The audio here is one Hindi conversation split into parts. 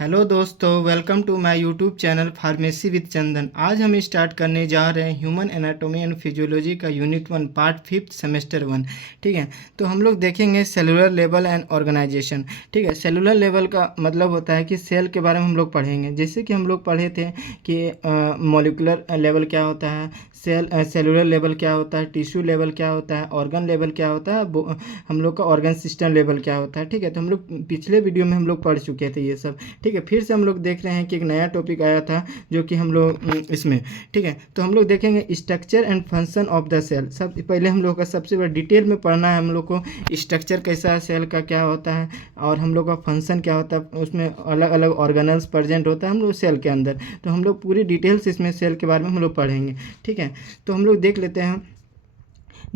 हेलो दोस्तों, welcome to my YouTube channel pharmacy with Chandan. आज हम स्टार्ट करने जा रहे हैं ह्यूमन एनाटॉमी एंड फिजियोलॉजी का यूनिट 1 पार्ट 5 सेमेस्टर 1। ठीक है, तो हम लोग देखेंगे सेलुलर लेवल एंड ऑर्गेनाइजेशन। ठीक है, सेलुलर लेवल का मतलब होता है कि सेल के बारे में हम लोग पढ़ेंगे। जैसे कि हम लोग पढ़े थे कि मॉलिकुलर लेवल क्या होता है, सेलुलर लेवल क्या होता है, टिश्यू लेवल क्या होता है, ऑर्गन लेवल क्या होता है, हम लोग का ऑर्गन सिस्टम लेवल क्या होता है। ठीक है, तो हम लोग पिछले वीडियो में हम लोग पढ़ चुके थे ये सब। ठीक है, फिर से हम लोग देख रहे हैं कि एक नया टॉपिक आया था जो कि हम लोग इसमें। ठीक है, तो हम लोग देखेंगे structure and function of the cell. सब पहले हम लोग का सबसे बड़ा डिटेल में पढ़ना है हम लोग को, स्ट्रक्चर कैसा है सेल का, क्या होता है, और हम लोग का फंक्शन क्या होता है, उसमें अलग अलग ऑर्गेनल्स प्रेजेंट होता है हम लोग सेल के अंदर। तो हम लोग पूरी डिटेल्स इसमें सेल के बारे में हम लोग पढ़ेंगे। ठीक है, तो हम लोग देख लेते हैं।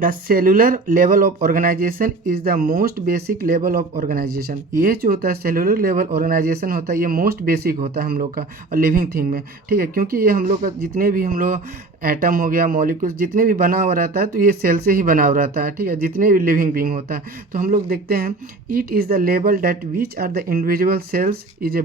The cellular level of organisation is the most basic level of organisation. ये जो होता है सेलुलर लेवल ऑर्गेनाइजेशन होता है, ये मोस्ट बेसिक होता है हम लोग का लिविंग थिंग में। ठीक है, क्योंकि ये हम लोग का जितने भी हम लोग एटम हो गया, मॉलिक्यूल्स जितने भी बना हुआ रहता है, तो ये सेल से ही बना हुआ रहता है। ठीक है, जितने भी लिविंग बींग होता है। तो हम लोग देखते हैं, it is the level that which are the individual cells is a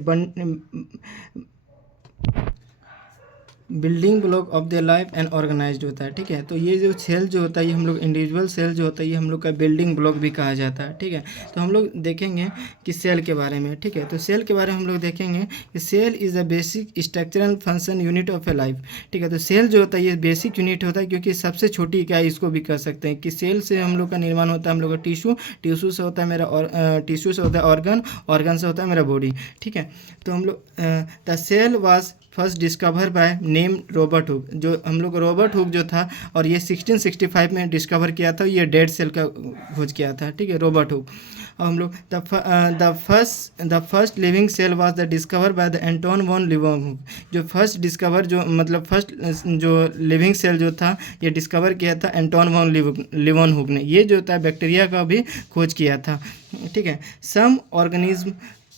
building block of the life and organised होता है। ठीक है, तो ये जो सेल जो होता है, ये हम लोग इंडिविजुअल सेल जो होता है, ये हम लोग का बिल्डिंग ब्लॉक भी कहा जाता है। ठीक है, तो हम लोग देखेंगे कि सेल के बारे में। ठीक है, तो सेल के बारे में हम लोग देखेंगे कि cell is the basic structural function unit of a life. ठीक है, तो सेल जो होता है ये बेसिक यूनिट होता है, क्योंकि सबसे छोटी इकाई इसको भी कह सकते हैं कि सेल से हम लोग का निर्माण होता है हम लोग का टिश्यू, टिश्यू से होता है मेरा टिश्यू से होता है ऑर्गन, ऑर्गन से होता है मेरा बॉडी। ठीक है, तो हम लोग the cell was first discover by name Robert Hooke. जो हम लोग रॉबर्ट हुक जो था, और ये 1665 में डिस्कवर किया था, ये डेड सेल का खोज किया था। ठीक है, रॉबर्ट हुक। और हम लोग the first living cell was the discover by the Anton von Leeuwenhoek. जो फर्स्ट डिस्कवर जो मतलब फर्स्ट जो लिविंग सेल जो था, ये डिस्कवर किया था एंटोन वॉन लीवनहुक ने। ये जो होता है बैक्टीरिया का भी खोज किया था। ठीक है, some organism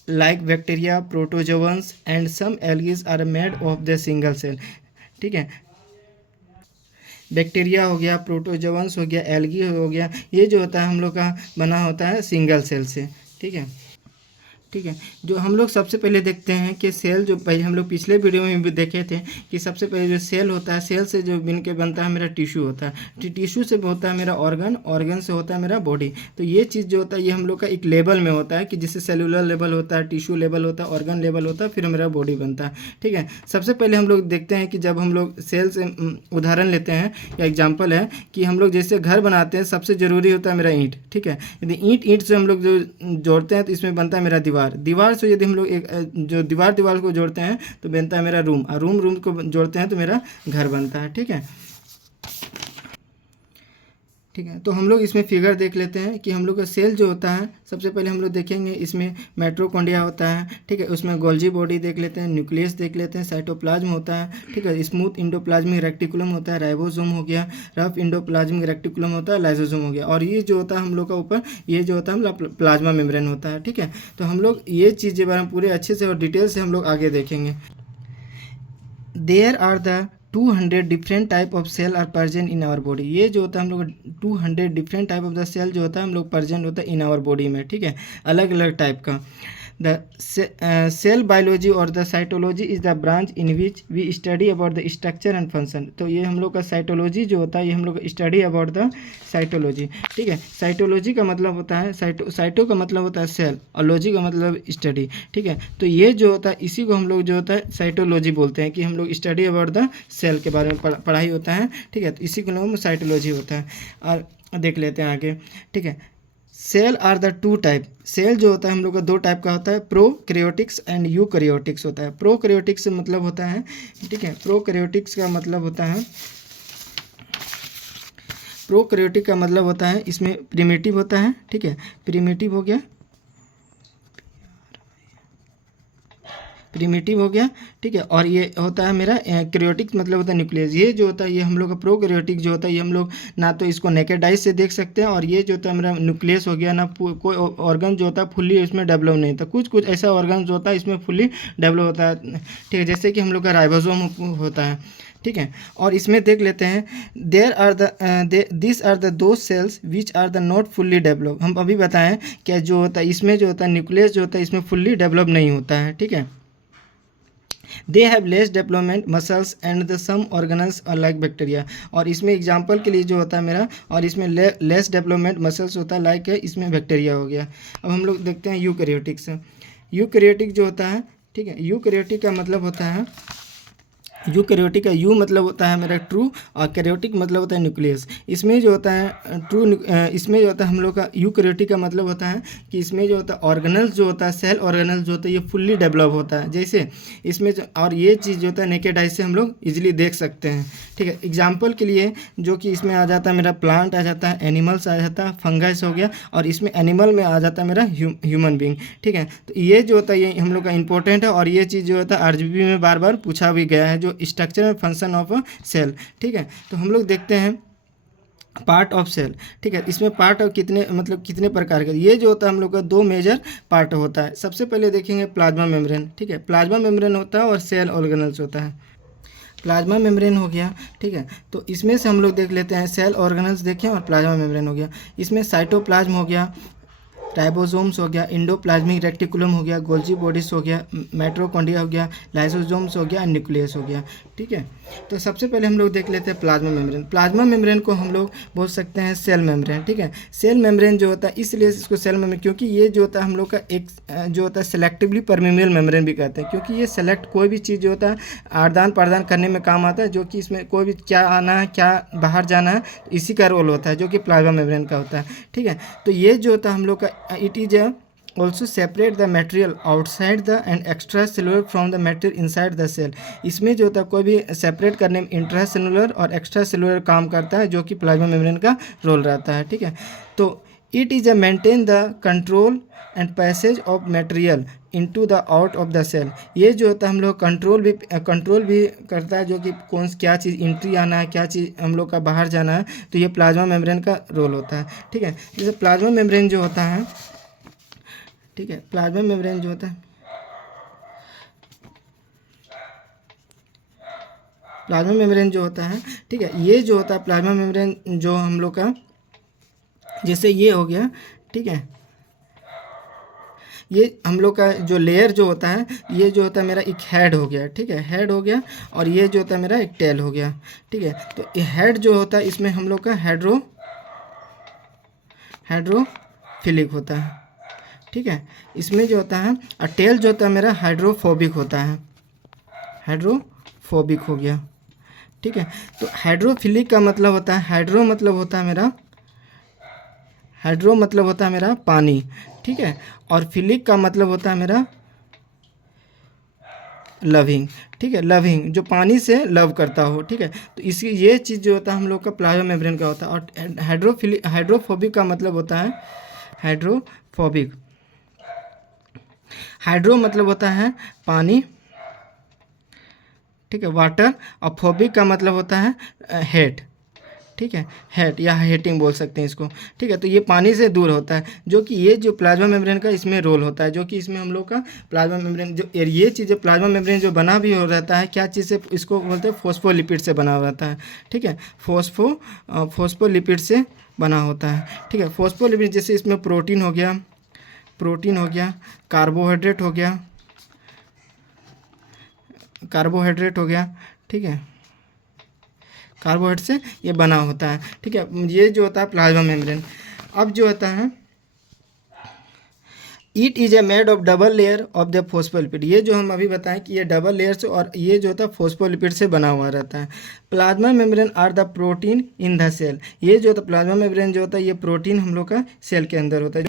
like bacteria, protozoans and some algae are made of the single cell। ठीक है, बैक्टीरिया हो गया, प्रोटोजोअन्स हो गया, एल्गी हो गया, ये जो होता है हम लोग का बना होता है सिंगल सेल से। ठीक है, ठीक है, जो हम लोग सबसे पहले देखते हैं कि सेल जो पहले हम लोग पिछले वीडियो में भी देखे थे कि सबसे पहले जो सेल होता है, सेल से जो बिन के बनता है मेरा टिश्यू होता है, टिश्यू से होता है मेरा ऑर्गन, ऑर्गन से होता है मेरा बॉडी। तो ये चीज़ जो होता है ये हम लोग का एक लेवल में होता है कि जिससे सेलुलर लेवल होता है, टिश्यू लेवल होता है, ऑर्गन लेवल होता है, फिर मेरा बॉडी बनता है। ठीक है, सबसे पहले हम लोग देखते हैं कि जब हम लोग सेल से उदाहरण लेते हैं या एग्जाम्पल है कि हम लोग जैसे घर बनाते हैं, सबसे ज़रूरी होता है मेरा ईंट। ठीक है, यदि ईंट से हम लोग जो जोड़ते हैं तो इसमें बनता है मेरा दीवार से यदि हम लोग एक जो दीवार को जोड़ते हैं तो बनता है मेरा रूम, और रूम को जोड़ते हैं तो मेरा घर बनता है। ठीक है, ठीक है, तो हम लोग इसमें फिगर देख लेते हैं कि हम लोग का सेल जो होता है, सबसे पहले हम लोग देखेंगे इसमें माइटोकॉन्ड्रिया होता है। ठीक है, उसमें गोल्जी बॉडी देख लेते हैं, न्यूक्लियस देख लेते हैं, साइटोप्लाज्म होता है। ठीक है, स्मूथ इंडोप्लाज्मिक रेक्टिकुलम होता है, राइबोसोम हो गया, रफ इंडोप्लाज्मिक रेक्टिकुलम होता है, लाइसोसोम हो गया, और ये जो होता है हम लोग का ऊपर ये जो होता है हम लोग प्लाज्मा मेम्ब्रेन होता है। ठीक है, तो हम लोग ये चीज़ के बारे में पूरे अच्छे से और डिटेल से हम लोग आगे देखेंगे। There are the 200 different type of cell are present in our body. ये जो होता है हम लोग 200 different type of the cell जो होता है हम लोग प्रेजेंट होता है इन आवर बॉडी में। ठीक है, अलग अलग टाइप का। द सेल बायोलॉजी और the cytology is the branch in which we study about the structure and function. तो ये हम लोग का साइटोलॉजी जो होता है, ये हम लोग स्टडी अबाउट द साइटोलॉजी। ठीक है, साइटोलॉजी का मतलब होता है साइटो का मतलब होता है सेल, और लॉजी का मतलब स्टडी। ठीक है, तो ये जो होता है इसी को हम लोग जो होता है साइटोलॉजी बोलते हैं कि हम लोग स्टडी अबाउट द सेल के बारे में पढ़ाई होता है। ठीक है, तो इसी को नाम साइटोलॉजी होता है। और देख लेते हैं आगे। ठीक है, cell are the two type. Cell जो होता है हम लोग का दो टाइप का होता है, प्रोकैरियोटिक्स एंड यूकैरियोटिक्स होता है। प्रोकैरियोटिक्स से मतलब होता है, ठीक है, प्रोकैरियोटिक्स का मतलब होता है, प्रोकैरियोटिक का मतलब होता है इसमें प्रिमिटिव होता है। ठीक है, प्रिमिटिव हो गया, प्रिमिटिव हो गया। ठीक है, और ये होता है मेरा कैरियोटिक मतलब होता है न्यूक्लियस। ये जो होता है ये हम लोग का प्रोकैरियोटिक जो होता है ये हम लोग ना तो इसको नेकेड आइज से देख सकते हैं, और ये जो होता है मेरा न्यूक्लियस हो गया ना, कोई ऑर्गन जो होता है फुल्ली इसमें डेवलप नहीं होता। कुछ ऐसा ऑर्गन जो होता है इसमें फुल्ली डेवलप होता है। ठीक है, जैसे कि हम लोग का राइबोसोम होता है। ठीक है, और इसमें देख लेते हैं, there are the this are the दो cells which are the not fully develop. हम अभी बताएं क्या जो होता है इसमें जो होता है न्यूक्लियस जो होता है इसमें फुल्ली डेवलप नहीं होता है। ठीक है, they have less development muscles and the some organelles are like bacteria. और इसमें एग्जांपल के लिए जो होता है मेरा, और इसमें लेस डेवलपमेंट मसल्स होता है लाइक इसमें बैक्टीरिया हो गया। अब हम लोग देखते हैं यूकैरियोटिक्स। यूकैरियोटिक जो होता है, ठीक है, यूकैरियोटिक का मतलब होता है, यूकैरियोटिक का यू मतलब होता है मेरा ट्रू, और कैरियोटिक मतलब होता है न्यूक्लियस। इसमें जो होता है ट्रू, इसमें जो होता है हम लोग का यूकैरियोटिक का मतलब होता है कि इसमें जो होता है ऑर्गेनल्स जो होता है, सेल ऑर्गेनल्स जो होता है ये फुल्ली डेवलप होता है। जैसे इसमें और ये चीज़ जो होता है नेकेड आई से हम लोग इजीली देख सकते हैं, ठीक है। एग्जाम्पल के लिए जो कि इसमें आ जाता है मेरा प्लांट आ जाता है, एनिमल्स आ जाता है, फंगस हो गया, और इसमें एनिमल में आ जाता है मेरा ह्यूमन बींग, ठीक है। तो ये जो होता है ये हम लोग का इंपॉर्टेंट है, और ये चीज़ जो होता है आरजीबी में बार बार पूछा भी गया है, जो structure and function of a cell, ठीक है। तो हम लोग देखते हैं पार्ट ऑफ सेल, ठीक है। इसमें पार्ट ऑफ कितने मतलब कितने प्रकार के, ये जो होता है हम लोग का दो मेजर पार्ट होता है। सबसे पहले देखेंगे प्लाज्मा मेम्ब्रेन, ठीक है। प्लाज्मा मेम्ब्रेन होता है और सेल ऑर्गेनल्स होता है। प्लाज्मा मेम्ब्रेन हो गया, ठीक है। तो इसमें से हम लोग देख लेते हैं सेल ऑर्गेनल्स देखें, और प्लाज्मा मेम्ब्रेन हो गया। इसमें साइटोप्लाज्म हो गया, राइबोसोम्स हो गया, इंडोप्लाज्मिक रेक्टिकुलम हो गया, गोल्जी बॉडीज हो गया, माइटोकॉन्ड्रिया हो गया, लाइसोसोम्स हो गया, न्यूक्लियस हो गया, ठीक है। तो सबसे पहले हम लोग देख लेते हैं प्लाज्मा मेम्ब्रेन। प्लाज्मा मेम्ब्रेन को हम लोग बोल सकते हैं सेल मेम्ब्रेन, ठीक है। सेल मेम्ब्रेन जो होता है इसलिए इसको सेल मेम्ब्रेन, क्योंकि ये जो होता है हम लोग का एक जो होता है सेलेक्टिवली परमेबल मेम्ब्रेन भी कहते हैं, क्योंकि ये सेलेक्ट कोई भी चीज़ जो होता है आदान प्रदान करने में काम आता है, जो कि इसमें कोई भी क्या आना है क्या बाहर जाना है इसी का रोल होता है, जो कि प्लाज्मा मेम्ब्रेन का होता है, ठीक है। तो ये जो होता है हम लोग का it is also separate the material outside the and extracellular from the material inside the cell। इसमें जो होता है कोई भी सेपरेट करने में इंट्रा सेलुलर और एक्स्ट्रा सेलुलर काम करता है, जो कि प्लाज्मा मेम्ब्रेन का रोल रहता है, ठीक है। तो it is a maintain the control and passage of material into the out of the cell. ये जो होता है हम लोग कंट्रोल भी करता है, जो कि कौन क्या चीज़ एंट्री आना है, क्या चीज़ हम लोग का बाहर जाना है, तो ये प्लाज्मा मेम्ब्रेन का रोल होता है, ठीक है। जैसे प्लाज्मा मेम्ब्रेन जो होता है, ठीक है, प्लाज्मा मेम्ब्रेन जो होता है, प्लाज्मा मेम्ब्रेन जो होता है, ठीक है, ये जो होता है प्लाज्मा मेम्ब्रेन जो हम लोग का, जैसे ये हो गया, ठीक है, ये हम लोग का जो लेयर जो होता है, ये जो होता है मेरा एक हेड हो गया, ठीक है, हेड हो गया, और ये जो होता है मेरा एक टेल हो गया, ठीक है। तो ये हेड जो होता है इसमें हम लोग का हाइड्रोफिलिक होता है, ठीक है। इसमें जो होता है, और टेल जो होता है मेरा हाइड्रोफोबिक होता है, हाइड्रोफोबिक हो गया, ठीक है। तो हाइड्रोफिलिक का मतलब होता है, हाइड्रो मतलब होता है मेरा पानी, ठीक है, और फिलिक का मतलब होता है मेरा लविंग, ठीक है, लविंग जो पानी से लव करता हो, ठीक है। तो इसकी ये चीज़ जो होता है हम लोग का प्लाज्मा मेम्ब्रेन का होता है। और हाइड्रोफोबिक का मतलब होता है हाइड्रोफोबिक, हाइड्रो मतलब होता है पानी, ठीक है, वाटर, और फोबिक का मतलब होता है हेट, ठीक है, हेट या हेटिंग बोल सकते हैं इसको, ठीक है। तो ये पानी से दूर होता है, जो कि ये जो प्लाज्मा मेम्ब्रेन का इसमें रोल होता है, जो कि इसमें हम लोग का प्लाज्मा मेम्ब्रेन जो ये चीज़ प्लाज्मा मेम्ब्रेन जो बना भी हो रहता है, क्या चीज़ से, इसको बोलते हैं फोस्फोलिपिड से बना रहता है, ठीक है, फोस्फोलिपिड से बना होता है, ठीक है। फोस्फोलिपिड जैसे इसमें प्रोटीन हो गया, कार्बोहाइड्रेट हो गया, ठीक है, कार्बोहाइड्रेट से ये बना होता है, ठीक है। ये जो होता है प्लाज्मा मेम्ब्रेन। अब जो होता है it is a made of double layer of the phospholipid. ये जो हम अभी बताएं कि ये डबल लेयर से, और ये जो होता है फोस्फोलिपिड से बना हुआ रहता है। Plasma membrane are the protein in the cell. ये जो होता है प्लाज्मा मेम्ब्रेन जो होता है ये प्रोटीन हम लोग का सेल के अंदर होता है।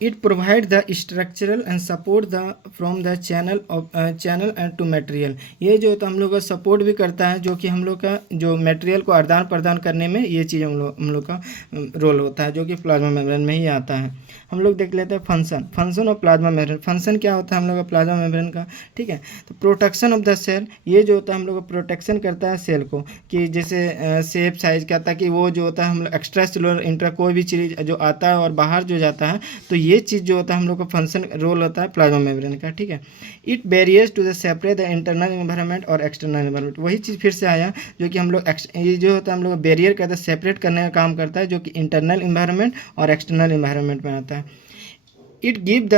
It provide the structural and support the from the channel and to material. ये जो होता है हम लोग का सपोर्ट भी करता है, जो कि हम लोग का जो मटेरियल को आदान प्रदान करने में ये चीज़ हम लोग का रोल होता है, जो कि प्लाज्मा मेम्ब्रेन में ही आता है। हम लोग देख लेते हैं function of plasma membrane. Function क्या होता है हम लोग का प्लाज्मा मेम्ब्रेन का, ठीक है। तो प्रोटेक्शन ऑफ द सेल, ये जो होता है हम लोग का प्रोटेक्शन करता है सेल को, कि जैसे शेप साइज का, ताकि वो जो होता है हम लोग एक्स्ट्रा सेलुलर इंट्रा कोई भी चीज़ जो आता है और बाहर जो जाता है, तो ये चीज़ जो होता है हम लोग का फंक्शन रोल होता है प्लाज्मा मेम्ब्रेन का, ठीक है। It barriers to the separate the internal environment और एक्सटर्नल एनवायरनमेंट। वही चीज़ फिर से आया, जो कि हम लोग ये जो होता है हम लोग बैरियर कहते हैं, सेपरेट करने का काम करता है, जो कि इंटरनल एनवायरनमेंट और एक्सटर्नल एनवायरनमेंट में आता है। It give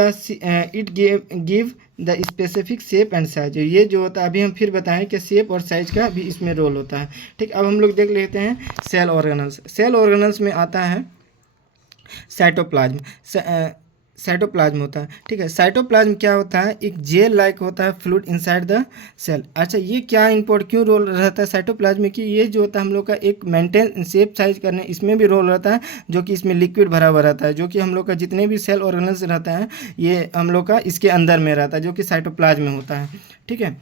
the specific shape and size. ये जो होता है अभी हम फिर बताएं कि शेप और साइज का भी इसमें रोल होता है। ठीक, अब हम लोग देख लेते हैं सेल ऑर्गेनल्स। सेल ऑर्गेनल्स में आता है साइटोप्लाज्म। साइटोप्लाज्म होता है। ठीक है, साइटोप्लाज्म क्या होता है, एक जेल लाइक होता है फ्लूइड इनसाइड द सेल। अच्छा, ये क्या क्यों रोल रहता है साइटोप्लाज्म में कि ये जो होता है हम लोग का एक मेंटेन शेप साइज करने इसमें भी रोल रहता है, जो कि इसमें लिक्विड भरा हुआ रहता है, जो कि हम लोग का जितने भी सेल ऑर्गेनल्स रहता है ये हम लोग का इसके अंदर में रहता है, जो कि साइटोप्लाज्म में होता है। ठीक है,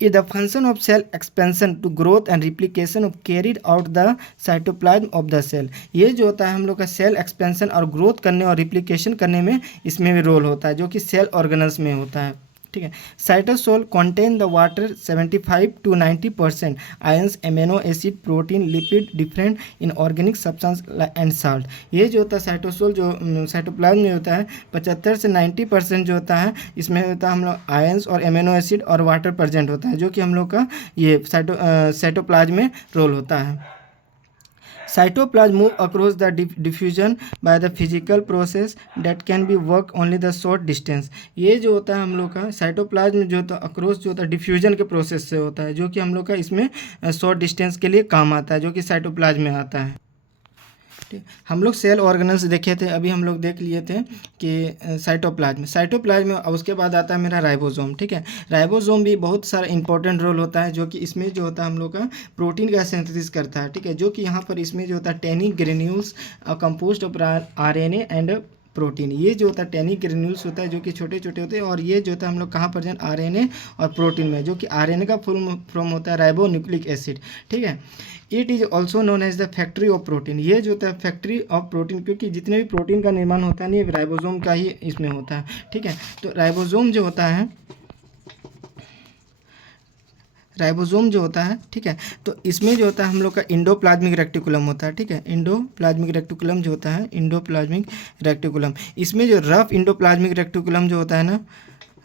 is the function of cell expansion to growth and replication of carried out the cytoplasm of the cell। ये जो होता है हम लोग का सेल एक्सपेंशन और ग्रोथ करने और रिप्लिकेशन करने में इसमें भी रोल होता है, जो कि सेल ऑर्गेनल्स में होता है। ठीक है, cytosol contain the water 75 to 90% ions, amino acid, protein, lipid, different in organic substance and salt. ये जो होता है साइटोसोल जो साइटोप्लाज्म में होता है 75 से 90% जो होता है इसमें होता है हम लोग आयंस और एमिनो एसिड और वाटर प्रेजेंट होता है, जो कि हम लोग का ये साइटोप्लाज्म में रोल होता है। Cytoplasm move across the diffusion by the physical process that can be work only the short distance। ये जो होता है हम लोग का साइटोप्लाज्म जो होता है अक्रॉस जो होता है डिफ्यूजन के प्रोसेस से होता है, जो कि हम लोग का इसमें शॉर्ट डिस्टेंस के लिए काम आता है, जो कि साइटोप्लाज्म में आता है। ठीक, हम लोग सेल ऑर्गेनल्स देखे थे, अभी हम लोग देख लिए थे कि साइटोप्लाज्म में उसके बाद आता है मेरा राइबोसोम। ठीक है, राइबोसोम भी बहुत सारा इंपॉर्टेंट रोल होता है, जो कि इसमें जो होता है हम लोग का प्रोटीन का सिंथेसिस करता है। ठीक है, जो कि यहाँ पर इसमें जो होता है tiny granules composed of RNA and protein. ये जो होता है टेनी ग्रेन्यूल्स होता है, जो कि छोटे छोटे होते हैं, और ये जो होता है हम लोग कहाँ पर आरएनए और प्रोटीन में, जो कि आरएनए का फुल फॉर्म होता है राइबो न्यूक्लिक एसिड। ठीक है, it is also known as the factory of protein. ये जो होता है फैक्ट्री ऑफ प्रोटीन, क्योंकि जितने भी प्रोटीन का निर्माण होता है ना ये राइबोसोम का ही इसमें होता है। ठीक है, तो राइबोसोम जो होता है ठीक है, तो इसमें जो होता है हम लोग का इंडोप्लाज्मिक रेक्टिकुलम होता है। ठीक है, इंडोप्लाज्मिक रेक्टिकुलम जो होता है इंडोप्लाज्मिक रेक्टिकुलम, इसमें जो रफ इंडोप्लाज्मिक रेक्टिकुलम जो होता है ना,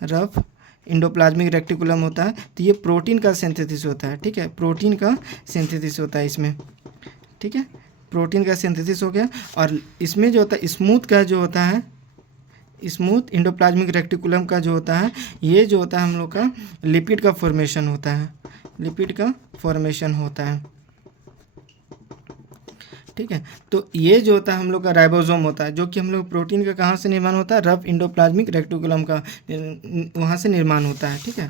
रफ इंडोप्लाज्मिक रेक्टिकुलम होता है, तो ये प्रोटीन का सिंथेसिस होता है। ठीक है, प्रोटीन का सिंथेसिस होता है इसमें। ठीक है, प्रोटीन का सिंथेसिस हो गया, और इसमें जो होता है स्मूथ का जो होता है स्मूथ इंडोप्लाज्मिक रेक्टिकुलम का जो होता है ये जो होता है हम लोग का लिपिड का फॉर्मेशन होता है, लिपिड का फॉर्मेशन होता है। ठीक है, तो ये जो होता है हम लोग का राइबोसोम होता है, जो कि हम लोग प्रोटीन का कहाँ से निर्माण होता है, रफ इंडोप्लाज्मिक रेक्टिकुलम का वहाँ से निर्माण होता है। ठीक है,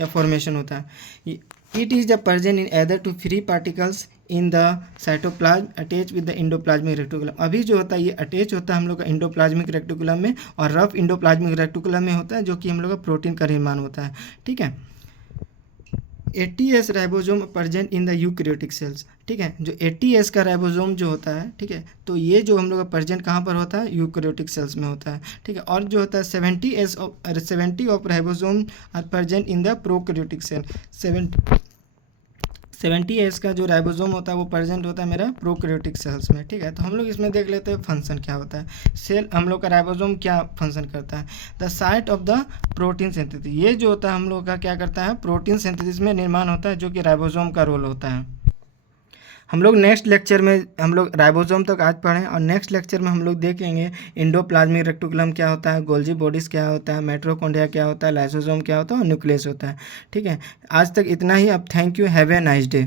या फॉर्मेशन होता है। It is the present in either to free particles in the cytoplasm attach with the endoplasmic reticulum. अभी जो होता है ये अटैच होता है हम लोग का इंडोप्लाज्मिक रेक्टिकुलम में, और रफ इंडोप्लाज्मिक रेक्टिकुलम में होता है, जो कि हम लोग का प्रोटीन का निर्माण होता है। ठीक है, 80S ribosome present in the eukaryotic cells. ठीक है, जो 80S का राइबोसोम जो होता है, ठीक है, तो ये जो हम लोग का प्रेजेंट कहाँ पर होता है, यूकैरियोटिक सेल्स में होता है। ठीक है, और जो होता है 70 of ribosome are present in the prokaryotic cell. 70S का जो राइबोसोम होता है वो प्रेजेंट होता है मेरा प्रोकैरियोटिक सेल्स में। ठीक है, तो हम लोग इसमें देख लेते हैं फंक्शन क्या होता है, सेल हम लोग का राइबोसोम क्या फंक्शन करता है। The site of the protein synthesis, ये जो होता है हम लोग का क्या करता है, प्रोटीन सिंथेसिस में निर्माण होता है, जो कि राइबोसोम का रोल होता है। हम लोग नेक्स्ट लेक्चर में हम लोग राइबोसोम तक आज पढ़ें, और नेक्स्ट लेक्चर में हम लोग देखेंगे इंडोप्लाज्मिक रेक्टिकुलम क्या होता है, गोल्जी बॉडीज़ क्या होता है, माइटोकॉन्ड्रिया क्या होता है, लाइसोसोम क्या होता है, और न्यूक्लियस होता है। ठीक है, आज तक इतना ही। अब thank you, have a nice day.